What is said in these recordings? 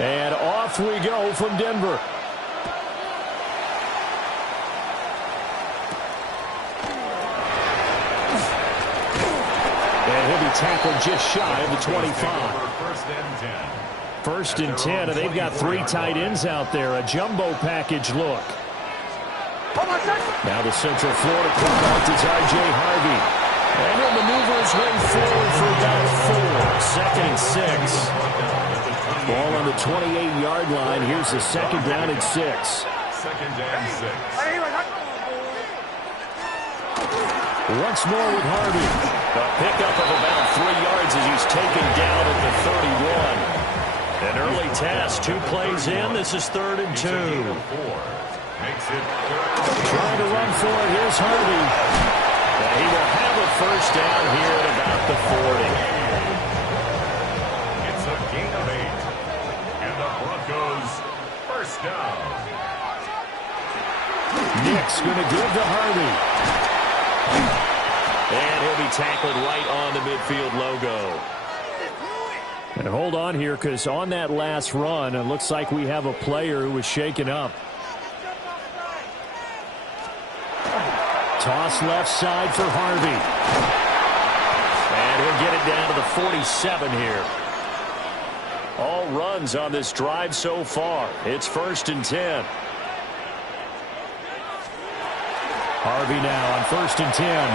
And off we go from Denver. And he'll be tackled just shy of the 25. First and 10, and they've got 3 tight ends out there. A jumbo package look. Now the Central Florida quarterback is R.J. Harvey. And he'll maneuver his way forward for about 4. 2nd and 6. Ball on the 28-yard line. Here's the 2nd down and 6. 2nd and 6. Once more with Harvey. A pickup of about 3 yards as he's taken down at the 31. An early task, 2 plays in. This is 3rd and 2. Trying to run for it. Here's Harvey. And he will have a first down here at about the 40. It's a gain of 8. And the Broncos first down. Nick's going to give to Harvey. And he'll be tackled right on the midfield logo. And hold on here, because on that last run, it looks like we have a player who was shaken up. Toss left side for Harvey. And he'll get it down to the 47 here. All runs on this drive so far. It's 1st and 10. Harvey now on 1st and 10.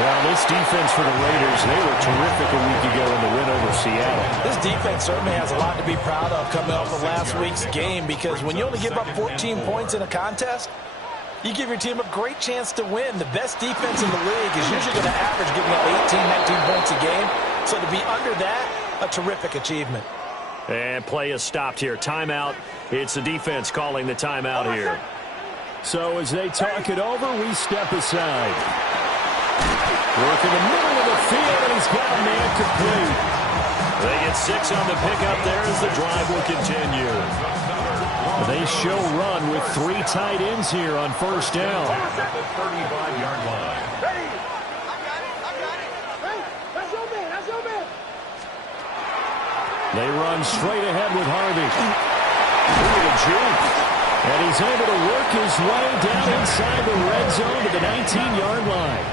Well, this defense for the Raiders, they were terrific a week ago in the win over Seattle. This defense certainly has a lot to be proud of coming off of last week's game, because when you only give up 14 points in a contest, you give your team a great chance to win. The best defense in the league is usually going to average giving up 18, 19 points a game. So to be under that, a terrific achievement. And play is stopped here. Timeout. It's the defense calling the timeout here. So as they talk it over, we step aside. Work in the middle of the field, and he's got a man complete. They get 6 on the pickup there as the drive will continue. They show run with 3 tight ends here on first down. At the 35-yard line. They run straight ahead with Harvey. Look at the juke. And he's able to work his way down inside the red zone to the 19-yard line.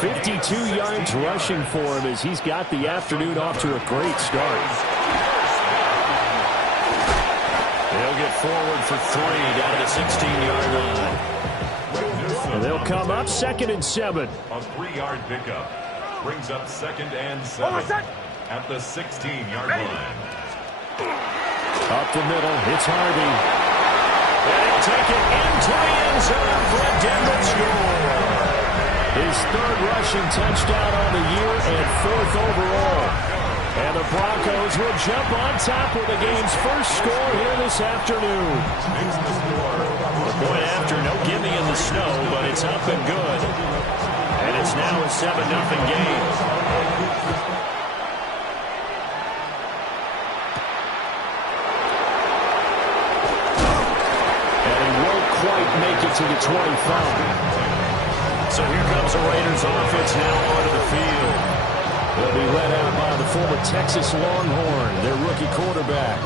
52 yards rushing for him as he's got the afternoon off to a great start. They'll get forward for 3 down to the 16-yard line. And they'll come up 2nd and 7. A 3-yard pickup brings up 2nd and 7 at the 16-yard line. Up the middle, it's Harvey. And he'll take it into the end zone for a Denver score. His 3rd rushing touchdown on the year and 4th overall. And the Broncos will jump on top with the game's first score here this afternoon. The point after, no gimme in the snow, but it's up and good. And it's now a 7-0 game. And he won't quite make it to the 25. So here comes the Raiders offense now onto the field. They'll be led out by the former Texas Longhorn, their rookie quarterback.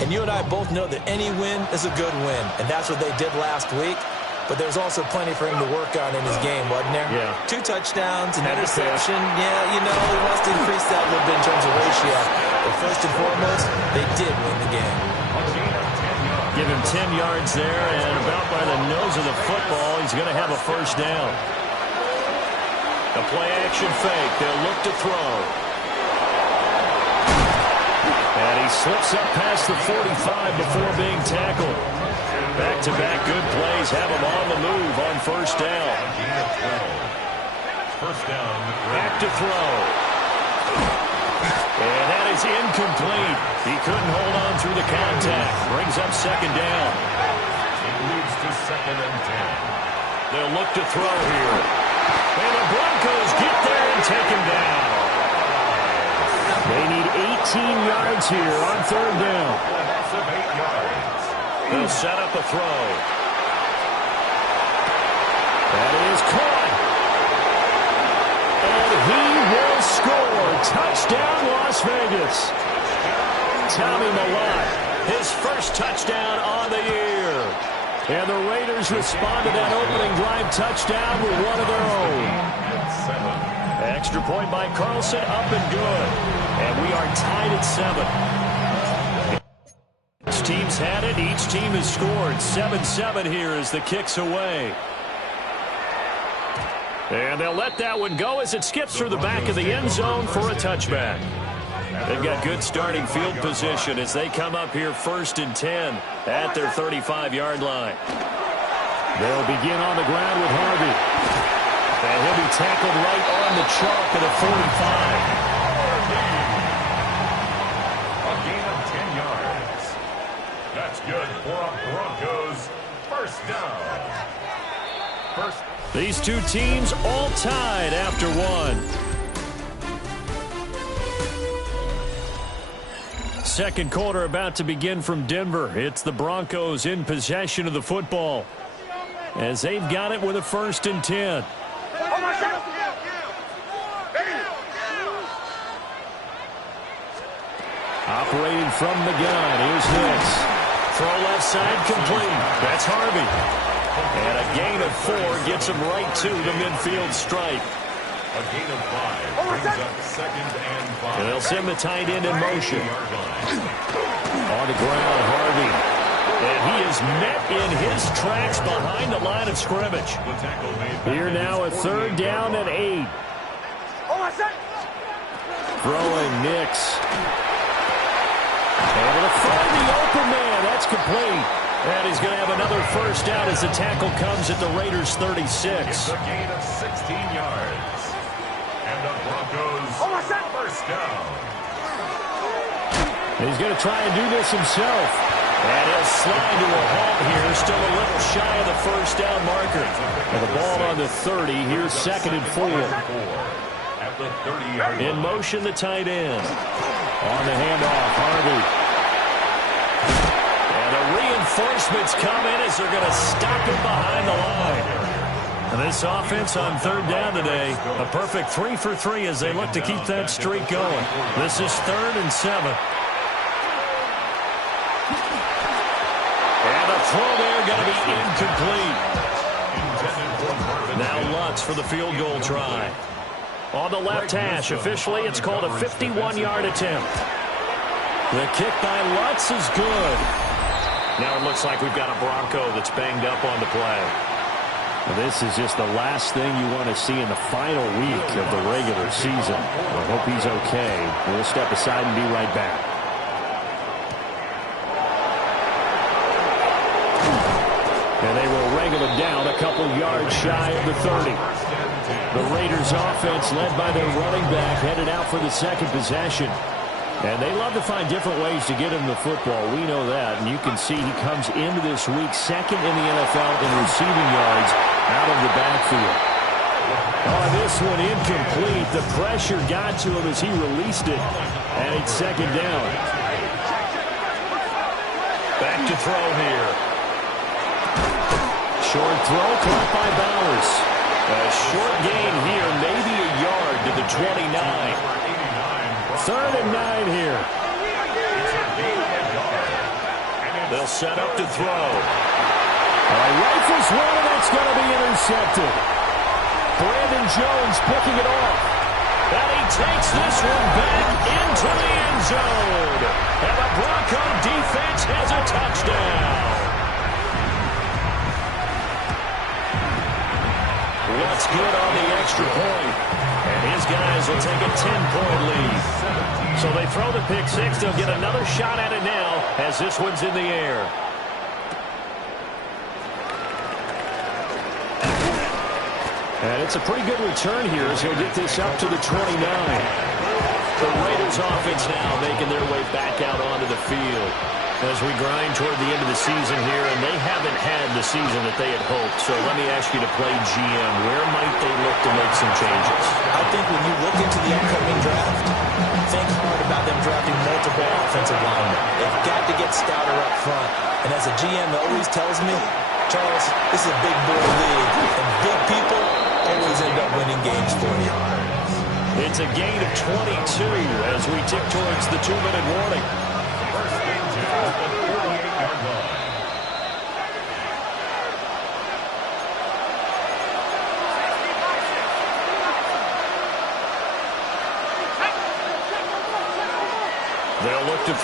And you and I both know that any win is a good win, and that's what they did last week. But there's also plenty for him to work on in his game, wasn't there? Yeah. 2 touchdowns, an interception. Yeah, you know, he wants to increase that a little bit in terms of ratio. But first and foremost, they did win the game. Give him 10 yards there, and about by the nose of the football, he's going to have a first down. A play-action fake. They'll look to throw. And he slips up past the 45 before being tackled. Back-to-back good plays have him on the move on first down. First down. Back to throw. And that is incomplete. He couldn't hold on through the contact. Brings up 2nd down. It leads to 2nd and 10. They'll look to throw here. And the Broncos get there and take him down. They need 18 yards here on 3rd down. Loss of 8 yards. They'll set up a throw. That is caught. And he will score. Touchdown, Las Vegas. Tommy Millott, his first touchdown on the year. And the Raiders respond to that opening drive touchdown with one of their own. Extra point by Carlson, up and good. And we are tied at 7. Each team's had it. Each team has scored. 7-7 here as the kick's away. And they'll let that one go as it skips through the back of the end zone for a touchback. They've got good starting field position as they come up here 1st and 10 at their 35-yard line. They'll begin on the ground with Harvey. And he'll be tackled right on the chalk at a 45. A gain of 10 yards. That's good for a Broncos first down. These two teams all tied after one. Second quarter about to begin from Denver. It's the Broncos in possession of the football as they've got it with a 1st and 10. Operating from the gun, here's Hicks. Throw left side complete. That's Harvey. And a gain of 4 gets him right to the midfield stripe. A gain of 5 brings up 2nd and 5. And they'll send the tight end in motion. On the ground, Harvey. And he is met in his tracks behind the line of scrimmage. Here now a 3rd down and 8. Throwing Nix. Able to find the open man. That's complete. And he's going to have another first down as the tackle comes at the Raiders' 36. It's a gain of 16 yards. And the Broncos first down. He's going to try and do this himself. And he'll slide to a halt here. Still a little shy of the first down marker. And the ball on the 30. Here's 2nd and 4. At the 30-yard line. In motion, the tight end. On the handoff, Harvey. And the reinforcements come in as they're going to stop him behind the line. And this offense on 3rd down today, a perfect 3 for 3 as they look to keep that streak going. This is 3rd and 7. And a throw there going to be incomplete. Now Lutz for the field goal try. On the left hash, officially it's called a 51-yard attempt. The kick by Lutz is good. Now it looks like we've got a Bronco that's banged up on the play. This is just the last thing you want to see in the final week of the regular season. I hope he's okay. We'll step aside and be right back. And they will wrangle him down a couple yards shy of the 30. The Raiders offense led by their running back headed out for the 2nd possession. And they love to find different ways to get him the football. We know that. And you can see he comes into this week 2nd in the NFL in receiving yards out of the backfield. Oh, this one incomplete. The pressure got to him as he released it. And it's 2nd down. Back to throw here. Short throw caught by Bowers. A short gain here, maybe a yard to the 29. 3rd and 9 here. They'll set up to throw. Rifles one, and that's going to be intercepted. Brandon Jones picking it off. And he takes this one back into the end zone. And the Bronco defense has a touchdown. What's good on the extra point? And his guys will take a 10-point lead. So they throw the pick six. They'll get another shot at it now as this one's in the air. And it's a pretty good return here as he'll get this up to the 29. The Raiders offense now making their way back out onto the field as we grind toward the end of the season here, and they haven't had the season that they had hoped. So let me ask you to play GM. Where might they look to make some changes? I think when you look into the upcoming draft, think hard about them drafting multiple offensive linemen. They've got to get stouter up front. And as a GM always tells me, Charles, this is a big boy league, and big people always end up winning games for you. It's a gain of 22 as we tick towards the 2-minute warning.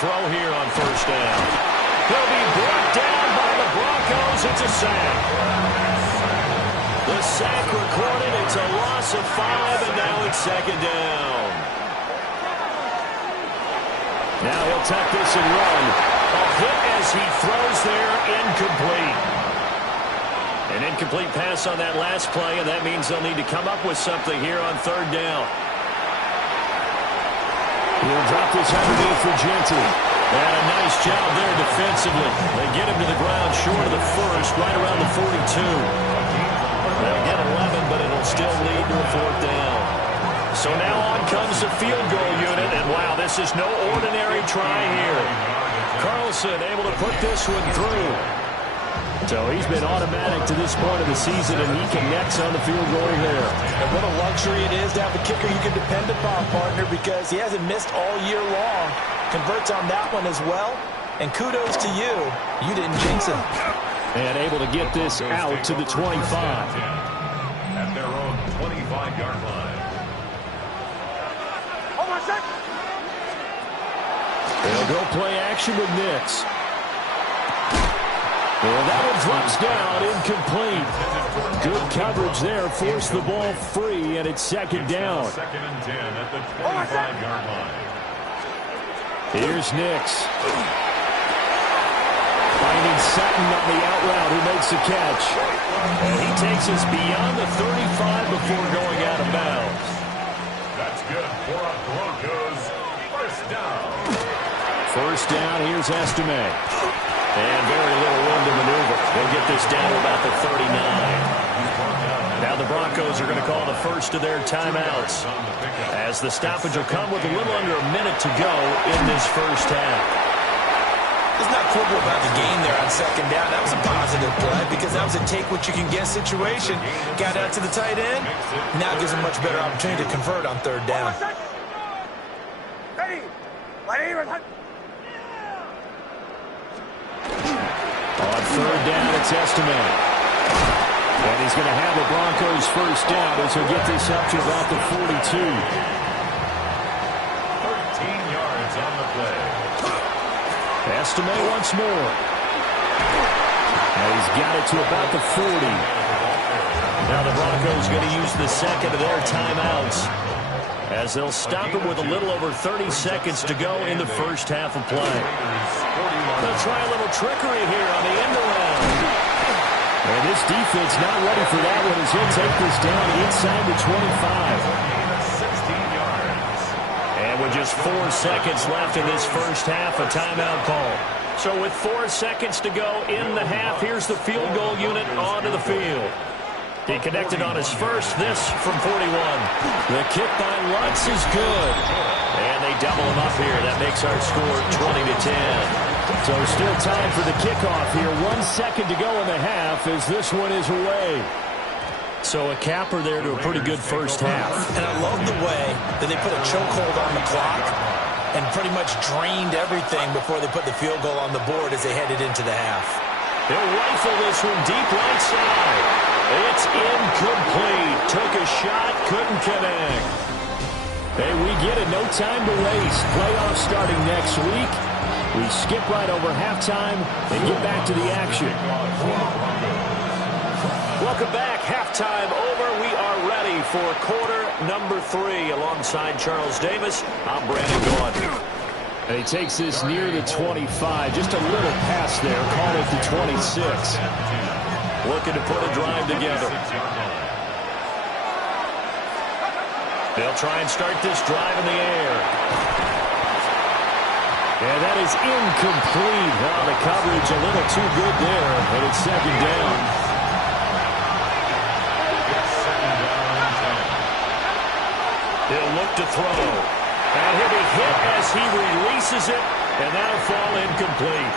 throw here on first down. He'll be brought down by the Broncos. It's a sack. The sack recorded. It's a loss of 5, and now it's second down. Now he'll tuck this and run. A hit as he throws there, incomplete. An incomplete pass on that last play, and that means they'll need to come up with something here on third down. He'll drop this underneath for Genty. And a nice job there defensively. They get him to the ground short of the first, right around the 42. They'll get 11, but it'll still lead to a fourth down. So now on comes the field goal unit, and wow, this is no ordinary try here. Carlson able to put this one through. So he's been automatic to this point of the season, and he connects on the field goal there. And what a luxury it is to have a kicker you can depend upon, partner, because he hasn't missed all year long. Converts on that one as well. And kudos to you. You didn't jinx him. And able to get this out to the 25. At their own 25-yard line. They'll go play action with Nix. Well, that one drops down, incomplete. Good coverage there, forced the ball free, and it's second down. Second and 10 at the 25-yard line. Here's Nix. Finding Sutton on the out route, who makes the catch. And he takes us beyond the 35 before going out of bounds. That's good for a Broncos first down. First down, here's S2W18. And very little room to maneuver. They'll get this down to about the 39. Now the Broncos are going to call the first of their timeouts, as the stoppage will come with a little under a minute to go in this first half. Let's not quibble about the game there on second down. That was a positive play because that was a take-what-you-can-get situation. Got out to the tight end. Now it gives a much better opportunity to convert on third down. On third down, it's S2W18. And he's going to have the Broncos first down as he'll get this up to about the 42. 13 yards on the play. S2W18 once more. And he's got it to about the 40. Now the Broncos going to use the second of their timeouts, as they'll stop it with a little over 30 seconds to go in the first half of play. They'll try a little trickery here on the end around. And this defense not ready for that one as he'll take this down inside the 25. 16 yards. And with just 4 seconds left in this first half, a timeout call. So with 4 seconds to go in the half, here's the field goal unit onto the field. He connected on his first, this from 41. The kick by Lutz is good. And they double him up here. That makes our score 20-10. So still time for the kickoff here. 1 second to go in the half as this one is away. So a capper there to a pretty good first half. And I love the way that they put a chokehold on the clock and pretty much drained everything before they put the field goal on the board as they headed into the half. They'll rifle this one deep right side. It's incomplete. Took a shot, couldn't connect. Hey, we get it. No time to waste. Playoffs starting next week. We skip right over halftime and get back to the action. Welcome back. Halftime over. We are ready for quarter number 3. Alongside Charles Davis, I'm Brandon Gaudin. And he takes this near the 25. Just a little pass there. Call it the 26. Looking to put a drive together. They'll try and start this drive in the air. And that is incomplete. Well, the coverage a little too good there, and it's second down. He'll look to throw. And he'll be hit as he releases it, and that'll fall incomplete.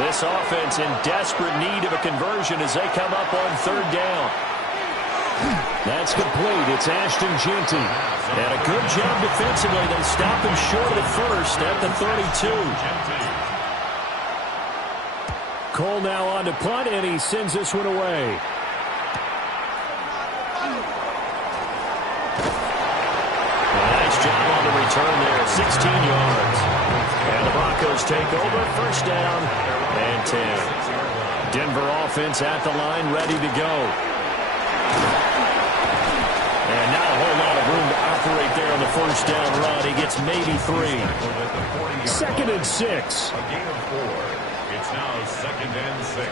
This offense in desperate need of a conversion as they come up on third down. That's complete. It's Ashton Genty. And a good job defensively. They stop him short of the first at the 32. Cole now on to punt, and he sends this one away. Nice job on the return there. 16 yards. And the Broncos take over. First down and 10. Denver offense at the line, ready to go. And not a whole lot of room to operate there on the first down run. He gets maybe 3. 2nd and 6. A gain of 4. It's now 2nd and 6.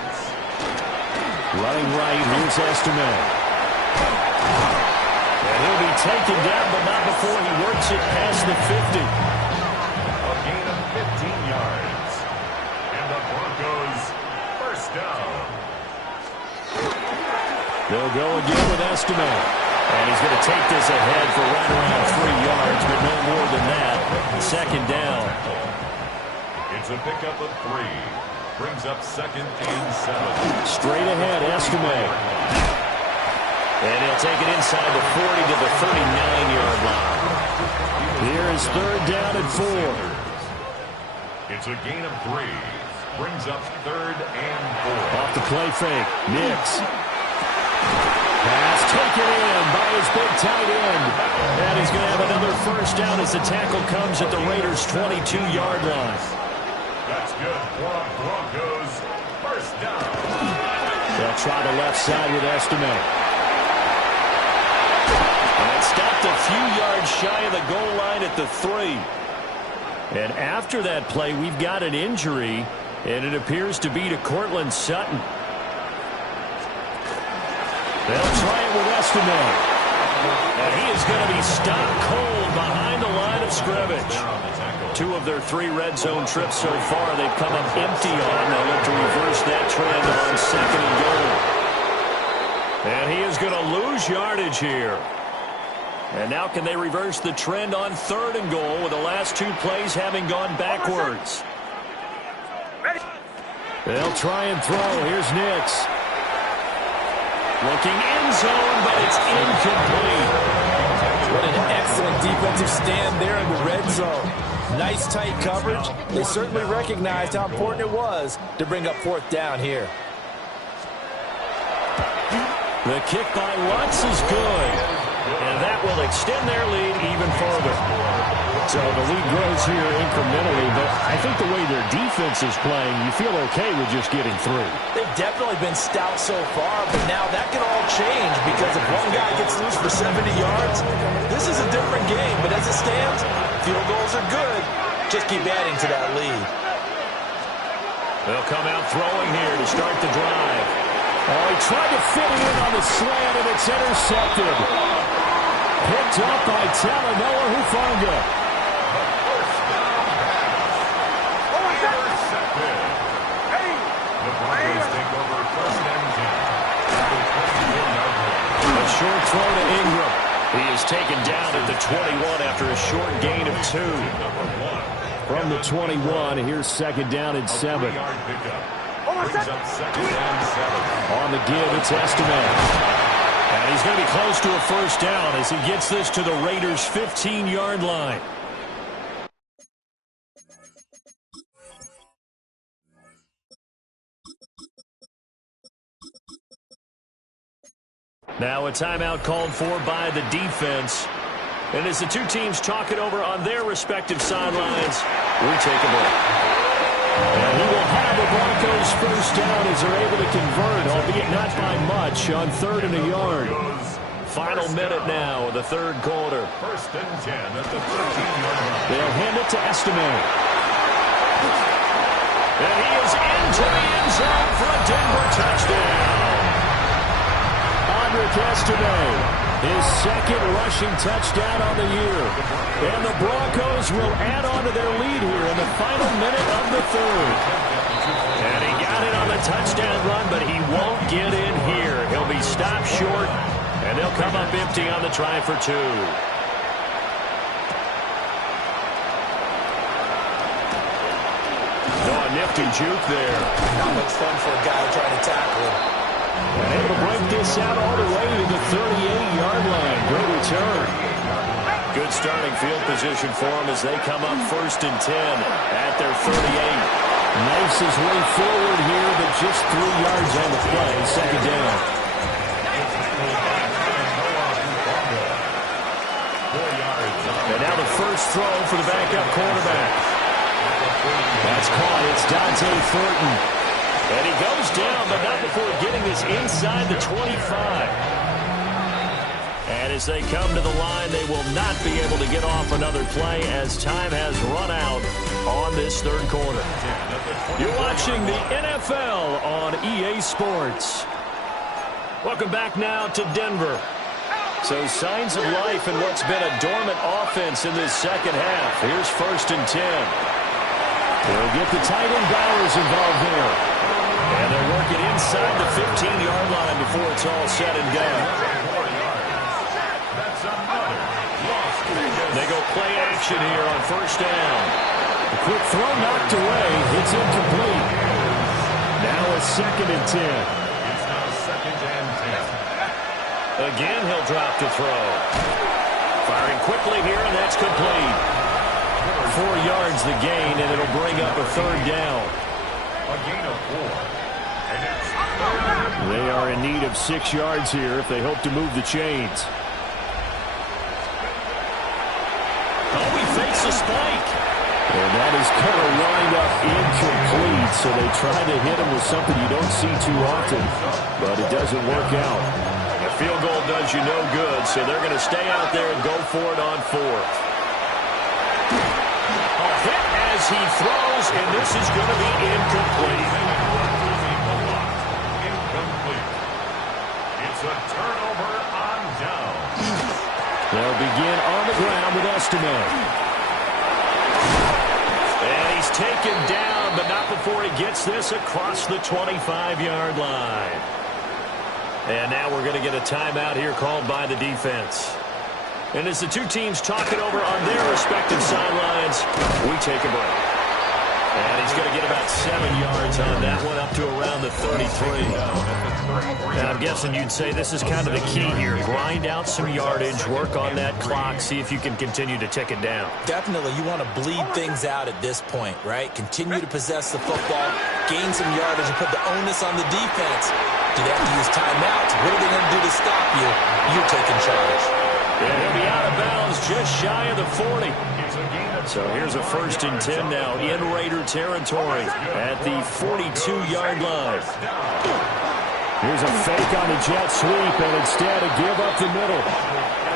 Running right, here's Estime. And he'll be taken down, but not before he works it past the 50. A gain of 15 yards. And the Broncos first down. They'll go again with Estime. And he's going to take this ahead for right around 3 yards, but no more than that. 2nd down. It's a pickup of 3. Brings up 2nd and 7. Straight ahead, Estime. And he'll take it inside the 40 to the 39-yard line. Here is 3rd down and 4. It's a gain of 3. Brings up 3rd and 4. Off the play fake. Nix. Pass taken in by his big tight end. And he's going to have another first down as the tackle comes at the Raiders' 22-yard line. That's good for the Broncos. First down. They'll try the left side with Estime. And it stopped a few yards shy of the goal line at the 3. And after that play, we've got an injury, and it appears to be to Cortland Sutton. They'll try it with Estime. And he is going to be stopped cold behind the line of scrimmage. 2 of their 3 red zone trips so far, they've come up empty on. They'll look to reverse that trend on 2nd and goal. And he is going to lose yardage here. And now can they reverse the trend on 3rd and goal with the last 2 plays having gone backwards? They'll try and throw. Here's Nix. Looking end zone, but it's incomplete. What an excellent defensive stand there in the red zone. Nice tight coverage. They certainly recognized how important it was to bring up 4th down here. The kick by Lutz is good. And that will extend their lead even further. So the lead grows here incrementally, but I think the way their defense is playing, you feel okay with just getting through. They've definitely been stout so far, but now that can all change because if one guy gets loose for 70 yards, this is a different game. But as it stands, field goals are good. Just keep adding to that lead. They'll come out throwing here to start the drive. Oh, he tried to fit it in on the slant, and it's intercepted. Picked up by Talanoa Hufanga. A short throw to Ingram. He is taken down at the 21 after a short gain of 2. From the 21, here's 2nd down and 7. On the give, it's Estime. And he's going to be close to a first down as he gets this to the Raiders' 15-yard line. Now a timeout called for by the defense. And as the 2 teams talk it over on their respective sidelines, we take a break. And he will have the Broncos first down as they're able to convert, albeit not by much, on 3rd and a yard. Final minute now of the 3rd quarter. 1st and 10 at the 13-yard line. They'll hand it to Estime. And he is into the end zone for a Denver touchdown. Estime, his 2nd rushing touchdown on the year. And the Broncos will add on to their lead here in the final minute of the 3rd. And he got it on the touchdown run, but he won't get in here. He'll be stopped short, and they'll come up empty on the try for 2. Oh, a nifty juke there. Not much fun for a guy trying to tackle him. And able to break this out all the way to the 38-yard line. Great return. Good starting field position for them as they come up 1st and 10 at their 38. Nice his way forward here, but just 3 yards on the play. 2nd down. And now the first throw for the backup quarterback. That's caught. It's Dante Thornton. And he goes down, but not before getting this inside the 25. And as they come to the line, they will not be able to get off another play as time has run out on this third quarter. You're watching the NFL on EA Sports. Welcome back now to Denver. So signs of life in what's been a dormant offense in this second half. Here's 1st and 10. They'll get the tight end Bowers involved there. And they're working inside the 15-yard line before it's all said and done. They go play action here on 1st down. A quick throw knocked away. It's incomplete. Now a 2nd and 10. It's now 2nd and 10. Again, he'll drop to throw. Firing quickly here, and that's complete. 4 yards the gain, and it'll bring up a 3rd down. A gain of 4. And it's 3rd. They are in need of 6 yards here if they hope to move the chains. Oh, he fakes a spike. And that is going to wind up incomplete, so they try to hit him with something you don't see too often, but it doesn't work out. A field goal does you no good, so they're going to stay out there and go for it on 4th. A hit as he throws, and this is going to be incomplete. Incomplete. It's a turnover on down. They'll begin on the ground with Estime. And he's taken down, but not before he gets this across the 25-yard line. And now we're going to get a timeout here called by the defense. And as the two teams talk it over on their respective sidelines, we take a break. And he's going to get about 7 yards on that one, up to around the 33. And I'm guessing you'd say this is kind of the key here. Grind out some yardage, work on that clock, see if you can continue to tick it down. Definitely, you want to bleed things out at this point, right? Continue to possess the football, gain some yardage, and put the onus on the defense. Do they have to use timeouts? What are they going to do to stop you? You're taking charge. And he'll be out of bounds just shy of the 40. So here's a 1st and 10 now in Raider territory at the 42-yard line. Here's a fake on the jet sweep, and instead a give up the middle.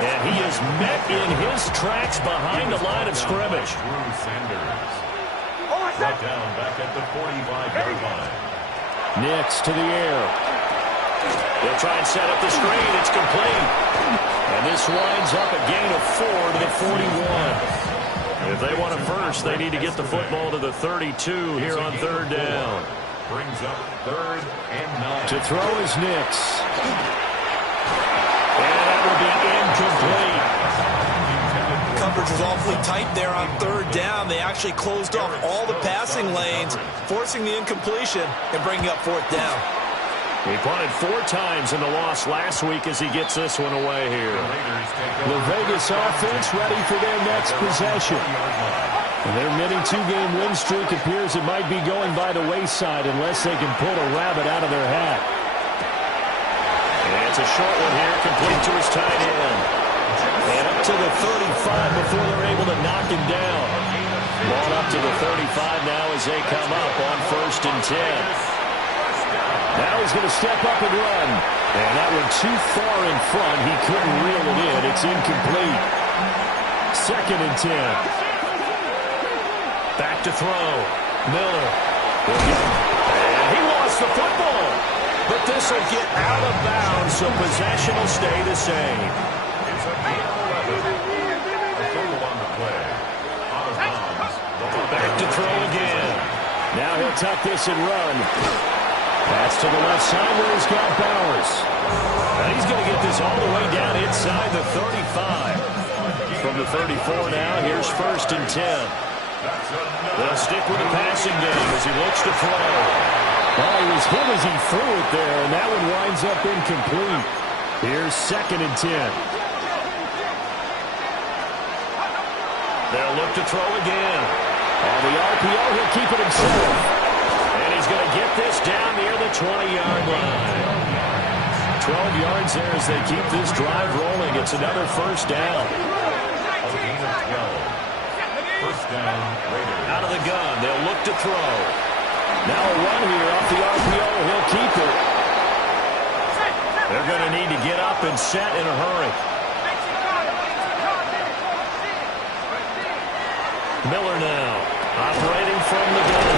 And he is met in his tracks behind the line of scrimmage. Brought down back at the 45-yard line. Nix to the air. They'll try and set up the screen. It's complete. And this winds up a gain of 4 to the 41. If they want a first, they need to get the football to the 32 here on 3rd down. Brings up 3rd and 9. To throw is Nix. And that will be incomplete. Coverage was awfully tight there on 3rd down. They actually closed off all the passing lanes, forcing the incompletion and bringing up 4th down. He punted 4 times in the loss last week as he gets this one away here. The Vegas offense ready for their next possession. And their mini 2-game win streak appears it might be going by the wayside unless they can pull a rabbit out of their hat. And it's a short one here, complete to his tight end. And up to the 35 before they're able to knock him down. Ball up to the 35 now as they come up on 1st and 10. Now he's going to step up and run. And that one too far in front. He couldn't reel it in. It's incomplete. 2nd and 10. Back to throw. Miller. And he lost the football. But this will get out of bounds, so possession will stay the same. It's a gain of 11. A total on the play. Out of bounds. Back to throw again. Now he'll tuck this and run. Pass to the left side where he's got Bowers. And he's going to get this all the way down inside the 35. From the 34 now, here's 1st and 10. They'll stick with the passing game as he looks to throw. Well, he was hit as he threw it there, and that one winds up incomplete. Here's 2nd and 10. They'll look to throw again. On the RPO, he'll keep it himself. And he's going to get this down near the 20-yard line. 12 yards there as they keep this drive rolling. It's another 1st down. First down, Raiders. Out of the gun, they'll look to throw. Now a run here off the RPO. He'll keep it. They're going to need to get up and set in a hurry. Miller now, operating from the gun.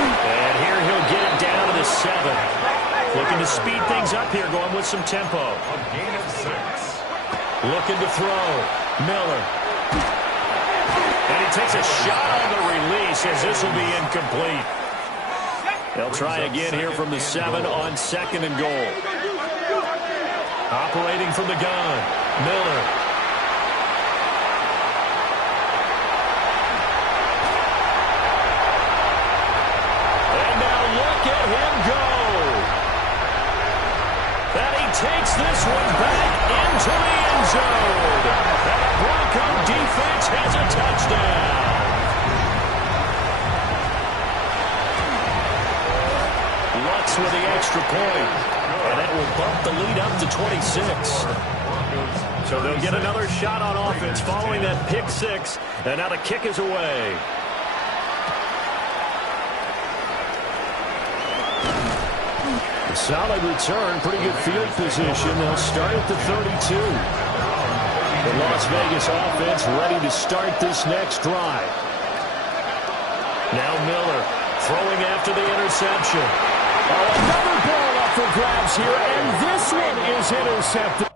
And here he'll get it down to the 7. Looking to speed things up here, going with some tempo. A gain of 6. Looking to throw. Miller. And he takes a shot on the release as this will be incomplete. They'll try again here from the 7 on 2nd and goal. Operating from the gun. Miller. And now look at him go. And he takes this one back into the end zone. And the Bronco defense has a touchdown. Lutz with the extra point. And that will bump the lead up to 26. So they'll get another shot on offense following that pick 6. And now the kick is away. A solid return, pretty good field position. They'll start at the 32. The Las Vegas offense ready to start this next drive. Now Miller throwing after the interception. Oh, another ball up for grabs here, and this one is intercepted.